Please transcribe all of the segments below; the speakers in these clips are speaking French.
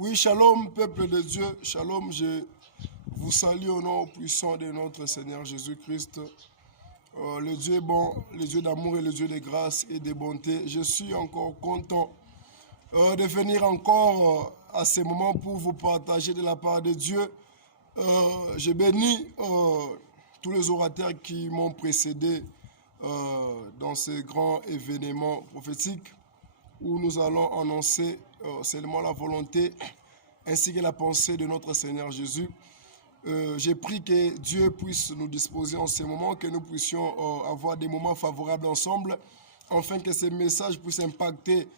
Oui, shalom, peuple de Dieu. Shalom, je vous salue au nom puissant de notre Seigneur Jésus-Christ. Le Dieu est bon, le Dieu d'amour et le Dieu de grâce et de bonté. Je suis encore content de venir encore à ce moment pour vous partager de la part de Dieu. Je bénis tous les orateurs qui m'ont précédé dans ce grand événement prophétique où nous allons annoncer seulement la volonté ainsi que la pensée de notre Seigneur Jésus. J'ai pris que Dieu puisse nous disposer en ce moment, que nous puissions avoir des moments favorables ensemble, afin que ces messages puissent impacter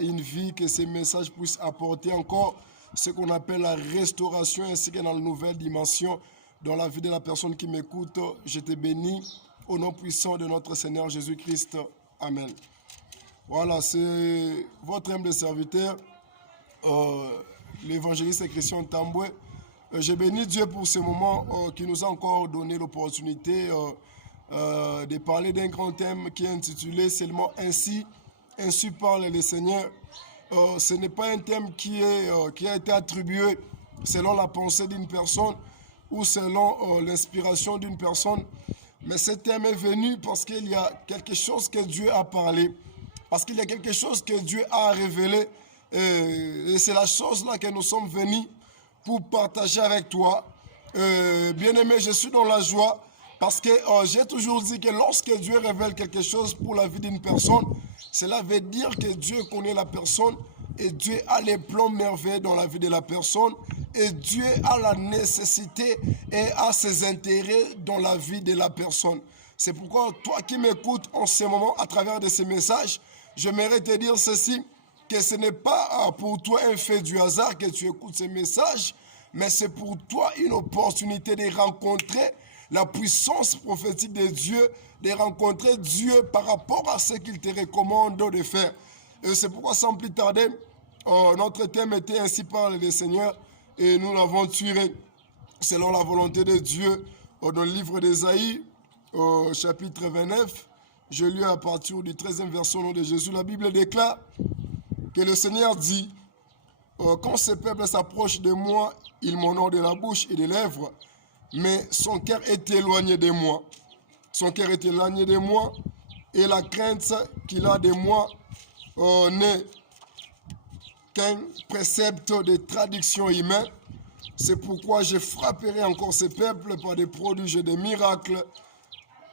une vie, que ces messages puissent apporter encore ce qu'on appelle la restauration, ainsi que dans la nouvelle dimension dans la vie de la personne qui m'écoute. Je te bénis au nom puissant de notre Seigneur Jésus-Christ. Amen. Voilà, c'est votre humble serviteur, l'évangéliste Christian Tamboué. Je bénis Dieu pour ce moment qui nous a encore donné l'opportunité de parler d'un grand thème qui est intitulé seulement ainsi parle le Seigneur. Ce n'est pas un thème qui a été attribué selon la pensée d'une personne ou selon l'inspiration d'une personne, mais ce thème est venu parce qu'il y a quelque chose que Dieu a parlé, parce qu'il y a quelque chose que Dieu a révélé, et c'est la chose là que nous sommes venus pour partager avec toi. Bien-aimé, je suis dans la joie parce que j'ai toujours dit que lorsque Dieu révèle quelque chose pour la vie d'une personne, cela veut dire que Dieu connaît la personne et Dieu a les plans merveilleux dans la vie de la personne et Dieu a la nécessité et a ses intérêts dans la vie de la personne. C'est pourquoi toi qui m'écoutes en ce moment à travers de ces messages, j'aimerais te dire ceci, que ce n'est pas pour toi un fait du hasard que tu écoutes ces messages, mais c'est pour toi une opportunité de rencontrer la puissance prophétique de Dieu, de rencontrer Dieu par rapport à ce qu'il te recommande de faire. Et c'est pourquoi sans plus tarder, notre thème était ainsi parle le Seigneur et nous l'avons tiré selon la volonté de Dieu dans le livre d'Ésaïe, chapitre 29. Je lis à partir du 13e verset au nom de Jésus. La Bible déclare que le Seigneur dit, quand ce peuple s'approche de moi, il m'honore de la bouche et des lèvres, mais son cœur est éloigné de moi. Son cœur est éloigné de moi, et la crainte qu'il a de moi n'est qu'un précepte de traduction humaine. C'est pourquoi je frapperai encore ce peuple par des prodiges et des miracles,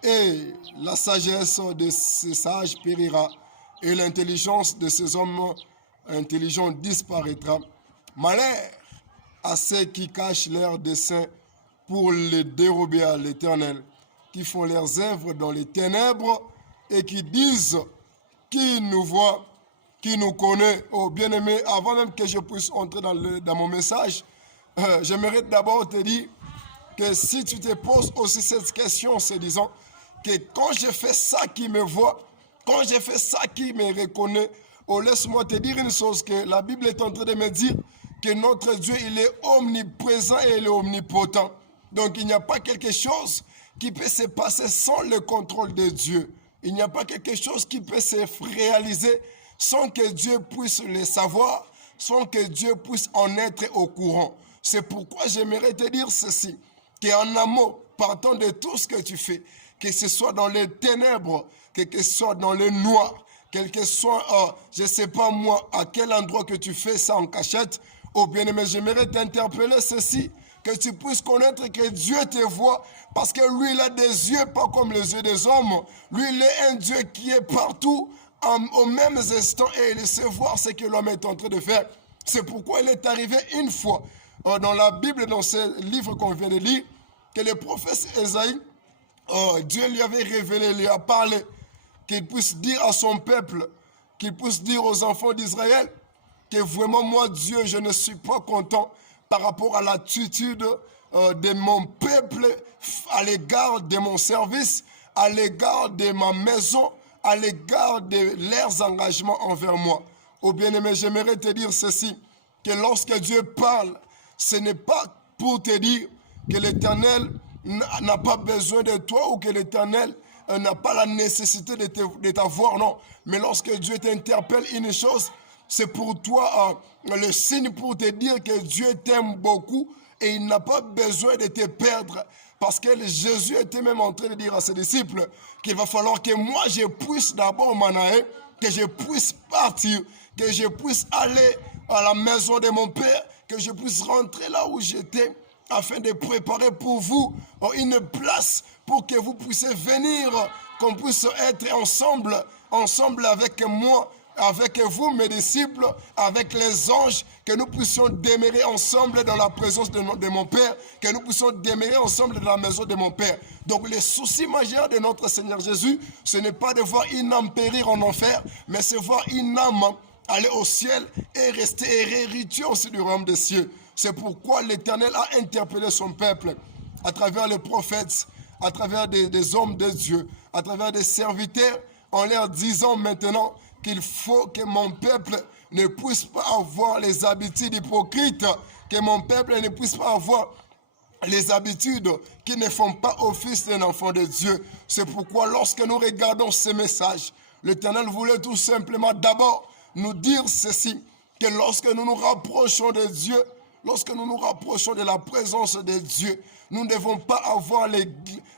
et la sagesse de ces sages périra, et l'intelligence de ces hommes intelligents disparaîtra. Malheur à ceux qui cachent leurs desseins pour les dérober à l'Éternel, qui font leurs œuvres dans les ténèbres et qui disent qui nous voit, qui nous connaît. Oh bien-aimé, avant même que je puisse entrer dans mon message, j'aimerais d'abord te dire que si tu te poses aussi cette question en se disant que quand je fais ça qui me voit, quand je fais ça qui me reconnaît, oh laisse-moi te dire une chose, que la Bible est en train de me dire que notre Dieu, il est omniprésent et il est omnipotent. Donc il n'y a pas quelque chose qui peut se passer sans le contrôle de Dieu. Il n'y a pas quelque chose qui peut se réaliser sans que Dieu puisse le savoir, sans que Dieu puisse en être au courant. C'est pourquoi j'aimerais te dire ceci, qu'en amont, partant de tout ce que tu fais, que ce soit dans les ténèbres, que ce soit dans le noir, quel que soit, je ne sais pas moi, à quel endroit que tu fais ça en cachette, oh bien-aimé, j'aimerais t'interpeller ceci, que tu puisses connaître que Dieu te voit, parce que lui, il a des yeux pas comme les yeux des hommes. Lui, il est un Dieu qui est partout, au même instant, et il sait voir ce que l'homme est en train de faire. C'est pourquoi il est arrivé une fois, dans la Bible, dans ce livre qu'on vient de lire, que le prophète Ésaïe, Dieu lui avait révélé, lui a parlé, qu'il puisse dire à son peuple, qu'il puisse dire aux enfants d'Israël, que vraiment moi, Dieu, je ne suis pas content par rapport à l'attitude de mon peuple, à l'égard de mon service, à l'égard de ma maison, à l'égard de leurs engagements envers moi. Oh bien-aimé, j'aimerais te dire ceci, que lorsque Dieu parle, ce n'est pas pour te dire que l'Éternel n'a pas besoin de toi ou que l'Éternel n'a pas la nécessité de t'avoir, non. Mais lorsque Dieu t'interpelle une chose, c'est pour toi le signe pour te dire que Dieu t'aime beaucoup et il n'a pas besoin de te perdre. Parce que Jésus était même en train de dire à ses disciples qu'il va falloir que moi je puisse d'abord m'en aller, que je puisse partir, que je puisse aller à la maison de mon Père, que je puisse rentrer là où j'étais, afin de préparer pour vous une place pour que vous puissiez venir, qu'on puisse être ensemble avec moi, avec vous, mes disciples, avec les anges, que nous puissions demeurer ensemble dans la présence de mon Père, que nous puissions demeurer ensemble dans la maison de mon Père. Donc le souci majeur de notre Seigneur Jésus, ce n'est pas de voir une âme périr en enfer, mais c'est voir une âme aller au ciel et rester héritier aussi du royaume des cieux. C'est pourquoi l'Éternel a interpellé son peuple à travers les prophètes, à travers des hommes de Dieu, à travers des serviteurs, en leur disant maintenant qu'il faut que mon peuple ne puisse pas avoir les habitudes hypocrites, que mon peuple ne puisse pas avoir les habitudes qui ne font pas office d'un enfant de Dieu. C'est pourquoi lorsque nous regardons ces messages, l'Éternel voulait tout simplement d'abord nous dire ceci, que lorsque nous nous rapprochons de Dieu, lorsque nous nous rapprochons de la présence de Dieu, nous ne devons pas avoir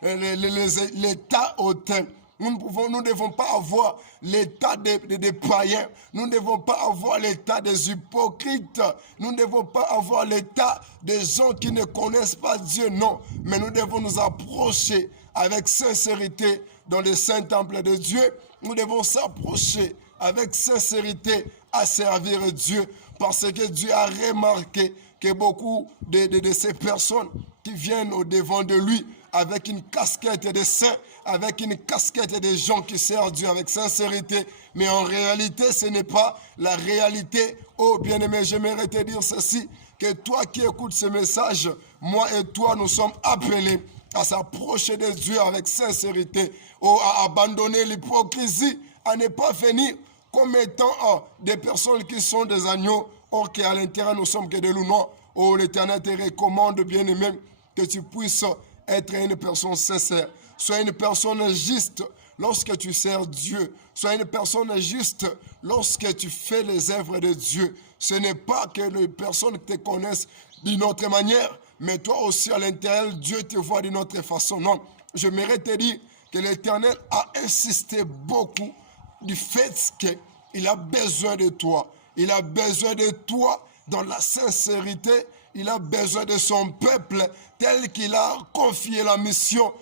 l'état hautain. Nous ne devons pas avoir l'état des païens. Nous ne devons pas avoir l'état des hypocrites. Nous ne devons pas avoir l'état des gens qui ne connaissent pas Dieu, non. Mais nous devons nous approcher avec sincérité dans le saint temple de Dieu. Nous devons s'approcher avec sincérité à servir Dieu. Parce que Dieu a remarqué que beaucoup de ces personnes qui viennent au devant de lui avec une casquette de saints, avec une casquette de gens qui servent Dieu avec sincérité. Mais en réalité, ce n'est pas la réalité. Oh bien-aimé, j'aimerais te dire ceci, que toi qui écoutes ce message, moi et toi, nous sommes appelés à s'approcher de Dieu avec sincérité, à abandonner l'hypocrisie, à ne pas venir comme étant des personnes qui sont des agneaux, or qu'à l'intérieur nous sommes que des loups. Non. Oh, l'Éternel te recommande, bien-aimé, que tu puisses être une personne sincère. Sois une personne juste lorsque tu sers Dieu. Sois une personne juste lorsque tu fais les œuvres de Dieu. Ce n'est pas que les personnes te connaissent d'une autre manière, mais toi aussi à l'intérieur, Dieu te voit d'une autre façon. Non, j'aimerais te dire que l'Éternel a insisté beaucoup du fait qu'il a besoin de toi. Il a besoin de toi dans la sincérité. Il a besoin de son peuple tel qu'il a confié la mission,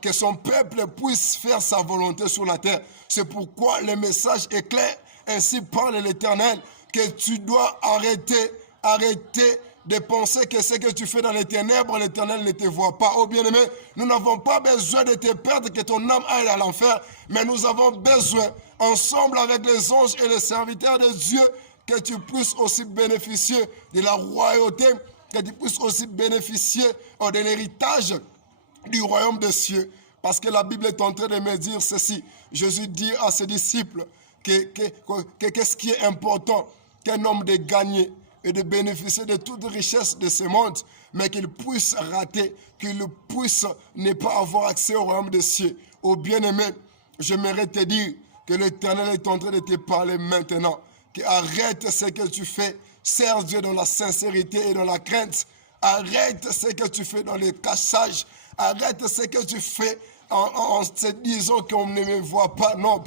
que son peuple puisse faire sa volonté sur la terre. C'est pourquoi le message est clair. Ainsi parle l'Éternel, que tu dois arrêter de penser que ce que tu fais dans les ténèbres, l'Éternel ne te voit pas. Oh bien-aimé, nous n'avons pas besoin de te perdre, que ton âme aille à l'enfer, mais nous avons besoin, ensemble avec les anges et les serviteurs de Dieu, que tu puisses aussi bénéficier de la royauté, que tu puisses aussi bénéficier de l'héritage du royaume des cieux. Parce que la Bible est en train de me dire ceci. Jésus dit à ses disciples qu'est-ce qui est important qu'un homme de gagner et de bénéficier de toute richesse de ce monde, mais qu'il puisse rater, qu'il puisse ne pas avoir accès au royaume des cieux. Ô bien-aimé, j'aimerais te dire que l'Éternel est en train de te parler maintenant. Arrête ce que tu fais, sers Dieu dans la sincérité et dans la crainte. Arrête ce que tu fais dans le cachage. Arrête ce que tu fais en te disant qu'on ne me voit pas. Non,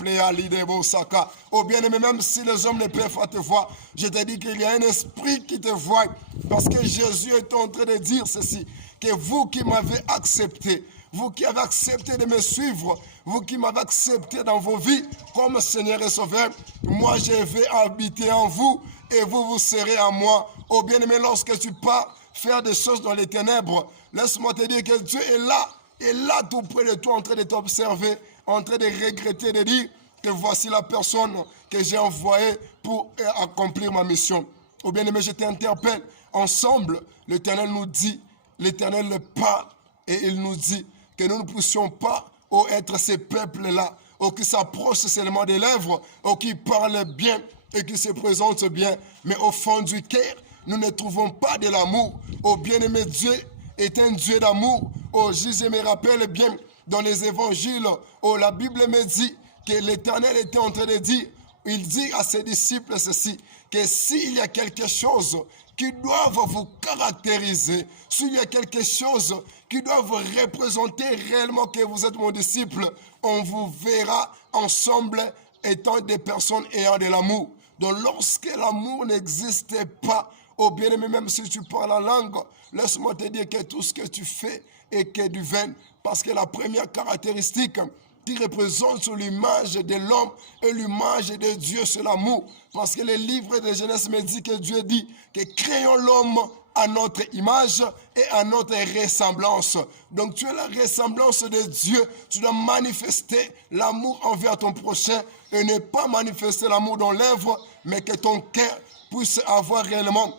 oh bien-aimé, même si les hommes ne peuvent pas te voir, je te dis qu'il y a un esprit qui te voit. Parce que Jésus est en train de dire ceci, que vous qui m'avez accepté, vous qui avez accepté de me suivre, vous qui m'avez accepté dans vos vies comme Seigneur et Sauveur, moi je vais habiter en vous et vous serez en moi. Oh bien-aimé, lorsque tu pars faire des choses dans les ténèbres, laisse-moi te dire que Dieu est là tout près de toi en train de t'observer, en train de regretter, de dire que voici la personne que j'ai envoyée pour accomplir ma mission. Oh bien-aimé, je t'interpelle. Ensemble, l'Éternel nous dit, l'Éternel le parle et il nous dit que nous ne puissions pas être ces peuples-là, qui s'approchent seulement des lèvres, qui parlent bien et qui se présentent bien, mais au fond du cœur, nous ne trouvons pas de l'amour. Oh bien-aimé, Dieu est un Dieu d'amour. Oh, je me rappelle bien dans les évangiles, la Bible me dit que l'Éternel était en train de dire, il dit à ses disciples ceci, que s'il y a quelque chose qui doivent vous caractériser, s'il y a quelque chose qui doit vous représenter réellement que vous êtes mon disciple, on vous verra ensemble étant des personnes ayant de l'amour. Donc lorsque l'amour n'existait pas, oh bien-aimé, même si tu parles la langue, laisse-moi te dire que tout ce que tu fais est que du vain. Parce que la première caractéristique qui représente sur l'image de l'homme et l'image de Dieu, c'est l'amour. Parce que le livre de Genèse me dit que Dieu dit que créons l'homme à notre image et à notre ressemblance. Donc tu es la ressemblance de Dieu. Tu dois manifester l'amour envers ton prochain et ne pas manifester l'amour dans l'œuvre, mais que ton cœur puisse avoir réellement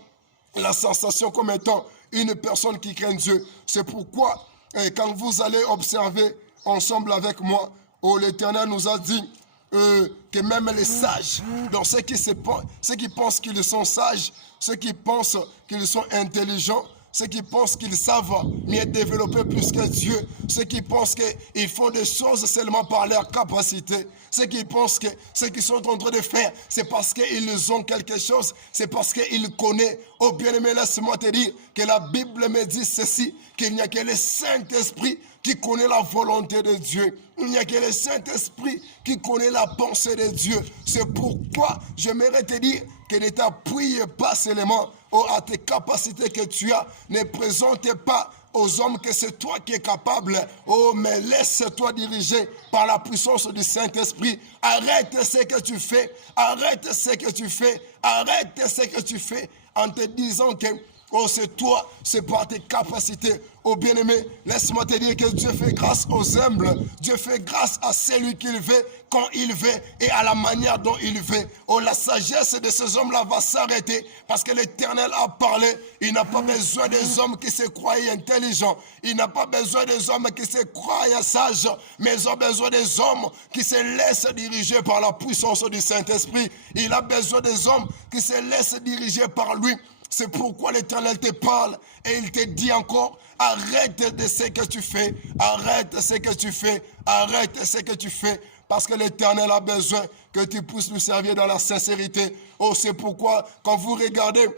la sensation comme étant une personne qui craint Dieu. C'est pourquoi, quand vous allez observer ensemble avec moi, l'Éternel nous a dit que même les sages, donc ceux qui pensent qu'ils sont sages, ceux qui pensent qu'ils sont intelligents, ceux qui pensent qu'ils savent mieux développer plus que Dieu, ceux qui pensent qu'ils font des choses seulement par leur capacité, ceux qui pensent que ce qu'ils sont en train de faire, c'est parce qu'ils ont quelque chose, c'est parce qu'ils connaissent. Oh bien-aimé, laisse-moi te dire que la Bible me dit ceci, qu'il n'y a que le Saint-Esprit qui connaît la volonté de Dieu. Il n'y a que le Saint-Esprit qui connaît la pensée de Dieu. C'est pourquoi j'aimerais te dire que ne t'appuie pas seulement à tes capacités que tu as. Ne présente pas aux hommes que c'est toi qui es capable. Oh, mais laisse-toi diriger par la puissance du Saint-Esprit. Arrête ce que tu fais. Arrête ce que tu fais. Arrête ce que tu fais en te disant que oh, c'est toi, c'est par tes capacités. Oh bien-aimé, laisse-moi te dire que Dieu fait grâce aux humbles. Dieu fait grâce à celui qu'il veut, quand il veut et à la manière dont il veut. Oh, la sagesse de ces hommes-là va s'arrêter parce que l'Éternel a parlé. Il n'a pas besoin des hommes qui se croient intelligents. Il n'a pas besoin des hommes qui se croient sages, mais il a besoin des hommes qui se laissent diriger par la puissance du Saint-Esprit. Il a besoin des hommes qui se laissent diriger par lui. C'est pourquoi l'Éternel te parle et il te dit encore, arrête de ce que tu fais, arrête ce que tu fais, arrête ce que tu fais, parce que l'Éternel a besoin que tu puisses lui servir dans la sincérité. Oh, c'est pourquoi quand vous regardez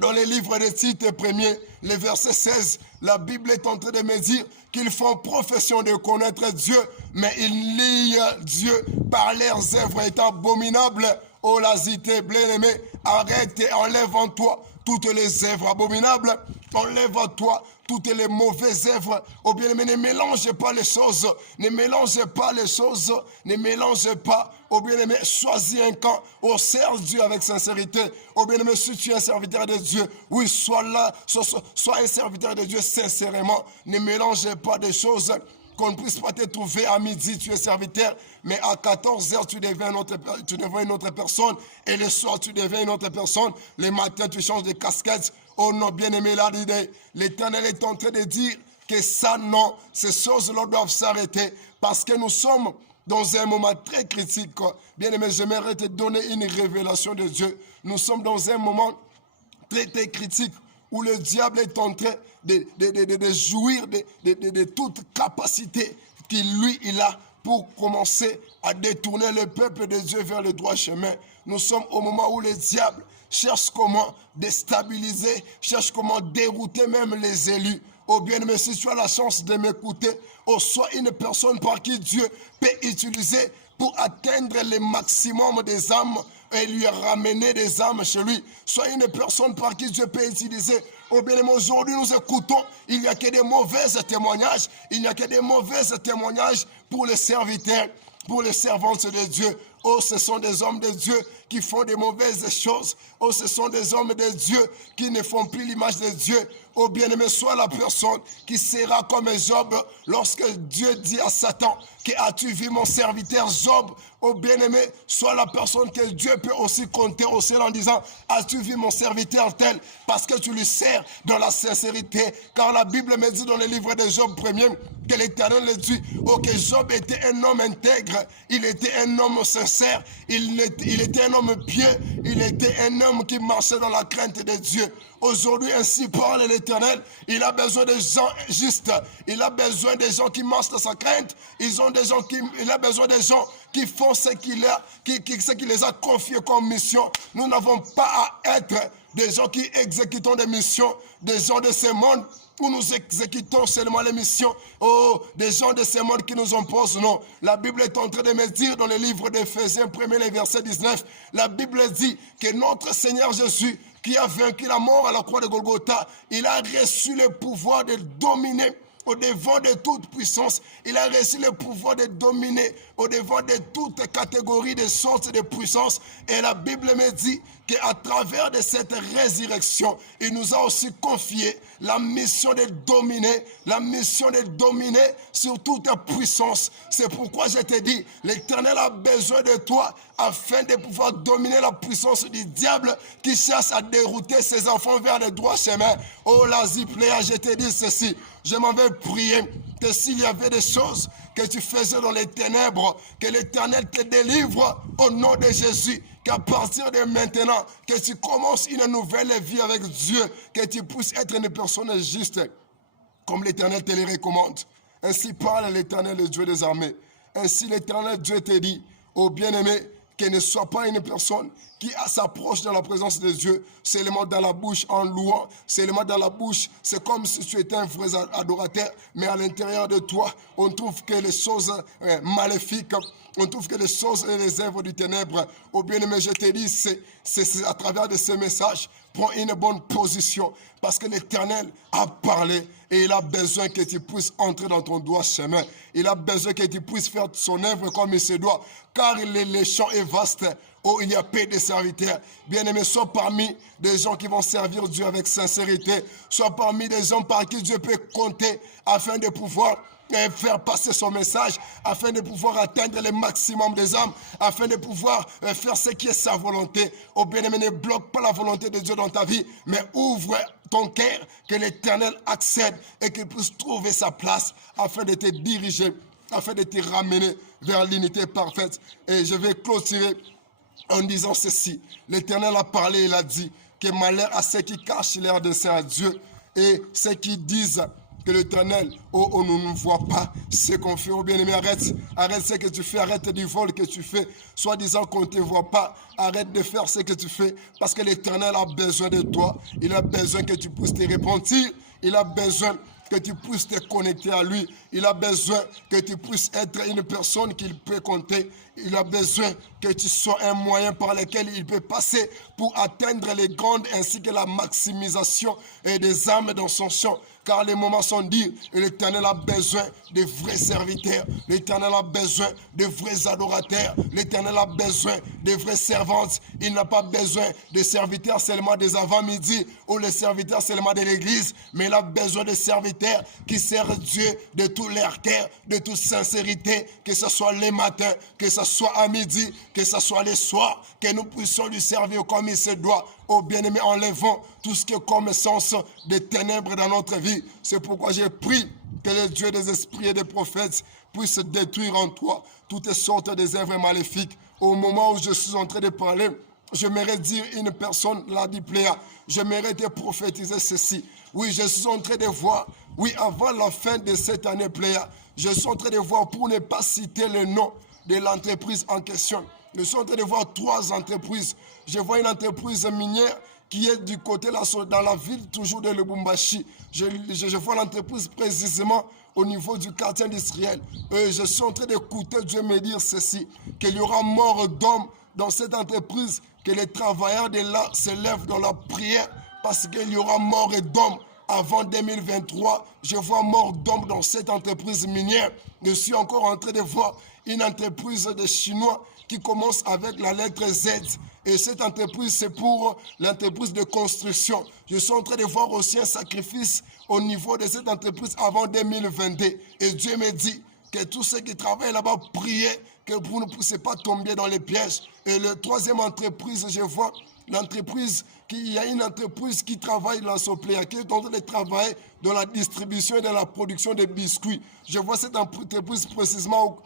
dans les livres des Titres premiers, le verset 16, la Bible est en train de me dire qu'ils font profession de connaître Dieu, mais ils lient Dieu par leurs œuvres étant abominables. Oh, la cité, bien-aimé, arrête et enlève en toi toutes les œuvres abominables, enlève en toi toutes les mauvaises œuvres. Oh bien-aimé, ne mélangez pas les choses, ne mélangez pas les choses, ne mélangez pas. Oh bien-aimé, choisis un camp, oh sers Dieu avec sincérité. Oh bien-aimé, si tu es un serviteur de Dieu, oui, sois là, sois un serviteur de Dieu sincèrement. Ne mélangez pas des choses. Qu'on ne puisse pas te trouver à midi, tu es serviteur, mais à 14h, tu deviens une autre personne, et le soir, tu deviens une autre personne. Le matin, tu changes de casquette. Oh non, bien-aimé, là, l'Éternel est en train de dire que ça, non, ces choses-là doivent s'arrêter, parce que nous sommes dans un moment très critique. Bien-aimé, j'aimerais te donner une révélation de Dieu. Nous sommes dans un moment très, très critique, où le diable est en train de jouir de toute capacité qu'il lui il a pour commencer à détourner le peuple de Dieu vers le droit chemin. Nous sommes au moment où le diable cherche comment déstabiliser, cherche comment dérouter même les élus. Oh bien-aimé, si tu as la chance de m'écouter, oh, sois une personne par qui Dieu peut utiliser pour atteindre le maximum des âmes et lui ramener des âmes chez lui. Sois une personne par qui Dieu peut utiliser. Oh bien-aimé, aujourd'hui nous écoutons, il n'y a que des mauvais témoignages, il n'y a que des mauvais témoignages pour les serviteurs, pour les servantes de Dieu. Oh, ce sont des hommes de Dieu qui font des mauvaises choses. Oh, ce sont des hommes de Dieu qui ne font plus l'image de Dieu. Oh, bien-aimé, sois la personne qui sera comme Job lorsque Dieu dit à Satan, que as-tu vu mon serviteur Job? Oh, bien-aimé, sois la personne que Dieu peut aussi compter au ciel en disant, as-tu vu mon serviteur tel? Parce que tu lui sers dans la sincérité. Car la Bible me dit dans le livre de Job 1er, que l'Éternel le dit, oh, que Job était un homme intègre, il était un homme sincère, il était un homme pieux, il était un homme qui marchait dans la crainte de Dieu. Aujourd'hui, ainsi parle l'Éternel, il a besoin de gens justes, il a besoin des gens qui marchent dans sa crainte, il a besoin des gens qui font ce qui les a confiés comme mission. Nous n'avons pas à être des gens qui exécutons des missions, des gens de ce monde où nous exécutons seulement les missions, des gens de ce monde qui nous imposent. Non, la Bible est en train de me dire dans le livre d'Éphésiens 1er, verset 19, la Bible dit que notre Seigneur Jésus, qui a vaincu la mort à la croix de Golgotha, il a reçu le pouvoir de dominer au-devant de toute puissance. Il a reçu le pouvoir de dominer au-devant de toute catégorie de sortes de puissance. Et la Bible me dit qu'à travers de cette résurrection, il nous a aussi confié la mission de dominer sur toute puissance. C'est pourquoi je te dis, l'Éternel a besoin de toi afin de pouvoir dominer la puissance du diable qui cherche à dérouter ses enfants vers le droit chemin. Oh, la Zipléa, je te dis ceci. Je m'en vais prier que s'il y avait des choses que tu faisais dans les ténèbres, que l'Éternel te délivre au nom de Jésus. Qu'à partir de maintenant, que tu commences une nouvelle vie avec Dieu, que tu puisses être une personne juste, comme l'Éternel te le recommande. Ainsi parle l'Éternel, le Dieu des armées. Ainsi l'Éternel Dieu te dit, ô bien-aimé, que ne sois pas une personne qui s'approche de la présence de Dieu seulement dans la bouche en louant, seulement dans la bouche. C'est comme si tu étais un vrai adorateur, mais à l'intérieur de toi, on trouve que les choses maléfiques, on trouve que les choses et les œuvres du ténèbre. Au bien-aimé, je te dis, c'est à travers de ce message, prends une bonne position, parce que l'Éternel a parlé et il a besoin que tu puisses entrer dans ton droit chemin. Il a besoin que tu puisses faire son œuvre comme il se doit, car le champ est vaste. Oh, il y a peu de serviteurs. Bien-aimés, sois parmi des gens qui vont servir Dieu avec sincérité. Sois parmi des gens par qui Dieu peut compter afin de pouvoir faire passer son message, afin de pouvoir atteindre le maximum des âmes, afin de pouvoir faire ce qui est sa volonté. Oh bien-aimé, ne bloque pas la volonté de Dieu dans ta vie, mais ouvre ton cœur, que l'Éternel accède et qu'il puisse trouver sa place afin de te diriger, afin de te ramener vers l'unité parfaite. Et je vais clôturer en disant ceci. L'Éternel a parlé, il a dit que malheur à ceux qui cachent leur dessein à Dieu et ceux qui disent que l'Éternel, on ne nous voit pas ce qu'on fait. Oh bien-aimé, arrête ce que tu fais, arrête du vol que tu fais, soit disant qu'on ne te voit pas, arrête de faire ce que tu fais, parce que l'Éternel a besoin de toi, il a besoin que tu puisses te repentir, il a besoin que tu puisses te connecter à lui, il a besoin que tu puisses être une personne qu'il peut compter, il a besoin que tu sois un moyen par lequel il peut passer pour atteindre les grandes ainsi que la maximisation des âmes dans son champ. Car les moments sont durs et l'Éternel a besoin de vrais serviteurs. L'Éternel a besoin de vrais adorateurs. L'Éternel a besoin de vraies servantes. Il n'a pas besoin de serviteurs seulement des avant-midi ou les serviteurs seulement de l'église, mais il a besoin de serviteurs qui servent Dieu de tout leur cœur, de toute sincérité, que ce soit les matins, que ce soit à midi, que ce soit les soirs, que nous puissions lui servir comme il se doit. Oh bien-aimé, enlevons tout ce qui est comme sens des ténèbres dans notre vie. C'est pourquoi j'ai prié que le Dieu des esprits et des prophètes puisse détruire en toi toutes sortes des œuvres maléfiques. Au moment où je suis en train de parler, j'aimerais dire une personne, la dipléa, j'aimerais te prophétiser ceci. Oui, je suis en train de voir, oui, avant la fin de cette année pléa, je suis en train de voir, pour ne pas citer le nom de l'entreprise en question, je suis en train de voir 3 entreprises. Je vois une entreprise minière qui est du côté là, dans la ville toujours de Lubumbashi. Je vois l'entreprise précisément au niveau du quartier industriel. Je suis en train d'écouter Dieu me dire ceci, qu'il y aura mort d'hommes dans cette entreprise, que les travailleurs de là se lèvent dans la prière parce qu'il y aura mort d'hommes. Avant 2023, je vois mort d'hommes dans cette entreprise minière. Je suis encore en train de voir une entreprise de Chinois qui commence avec la lettre Z. Et cette entreprise, c'est pour l'entreprise de construction. Je suis en train de voir aussi un sacrifice au niveau de cette entreprise avant 2022. Et Dieu me dit que tous ceux qui travaillent là-bas priaient que vous ne puissiez pas tomber dans les pièges. Et la 3e entreprise, je vois l'entreprise, il y a une entreprise qui travaille dans son pléa, qui est en train de travailler dans la distribution et dans la production de biscuits. Je vois cette entreprise précisément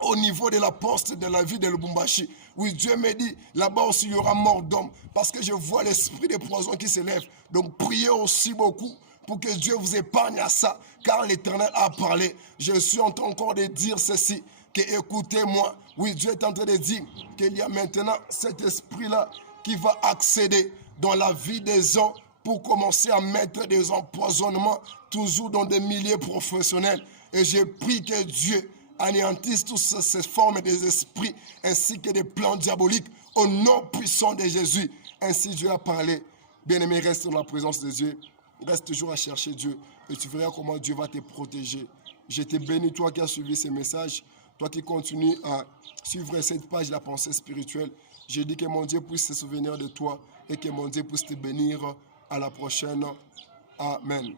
au niveau de la poste de la ville de Lubumbashi. Oui, Dieu me dit, là-bas aussi il y aura mort d'homme, parce que je vois l'esprit de poison qui s'élève. Donc priez aussi beaucoup pour que Dieu vous épargne à ça, car l'Éternel a parlé. Je suis en train encore de dire ceci, que écoutez-moi. Oui, Dieu est en train de dire qu'il y a maintenant cet esprit-là qui va accéder dans la vie des hommes pour commencer à mettre des empoisonnements toujours dans des milieux professionnels. Et je prie que Dieu anéantisse toutes ces formes des esprits ainsi que des plans diaboliques au nom puissant de Jésus. Ainsi Dieu a parlé. Bien-aimé, reste dans la présence de Dieu. Reste toujours à chercher Dieu et tu verras comment Dieu va te protéger. Je te bénis, toi qui as suivi ces messages, toi qui continues à suivre cette page de la pensée spirituelle. Je dis que mon Dieu puisse se souvenir de toi et que mon Dieu puisse te bénir. À la prochaine. Amen.